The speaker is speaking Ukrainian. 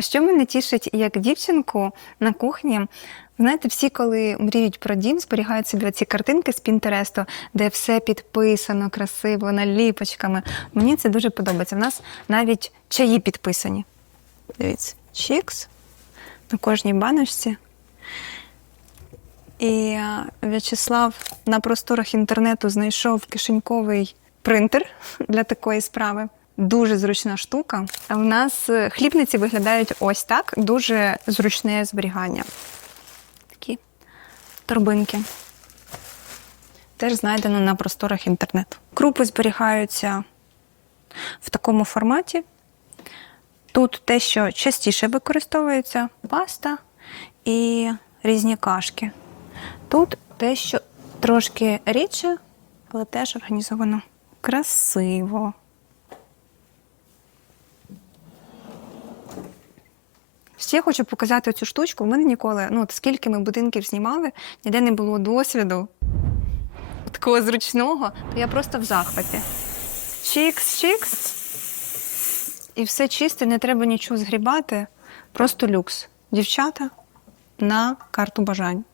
Що мене тішить як дівчинку на кухні? Знаєте, всі, коли мріють про дім, зберігають собі ці картинки з Пінтересту, де все підписано красиво, наліпочками. Мені це дуже подобається. В нас навіть чаї підписані. Дивіться, чікс на кожній баночці. І е, В'ячеслав на просторах інтернету знайшов кишеньковий принтер для такої справи. Дуже зручна штука. В нас е, хлібниці виглядають ось так. Дуже зручне зберігання. Такі торбинки. Теж знайдено на просторах інтернету. Крупи зберігаються в такому форматі. Тут те, що частіше використовується паста і різні кашки. Тут те, що трошки рідше, але теж організовано красиво. Ще хочу показати цю штучку. У мене ніколи, ну от скільки ми будинків знімали, ніде не було досвіду такого зручного, то я просто в захваті. Чікс, чікс. І все чисте, не треба нічого згрібати. Просто люкс. Дівчата на карту бажань.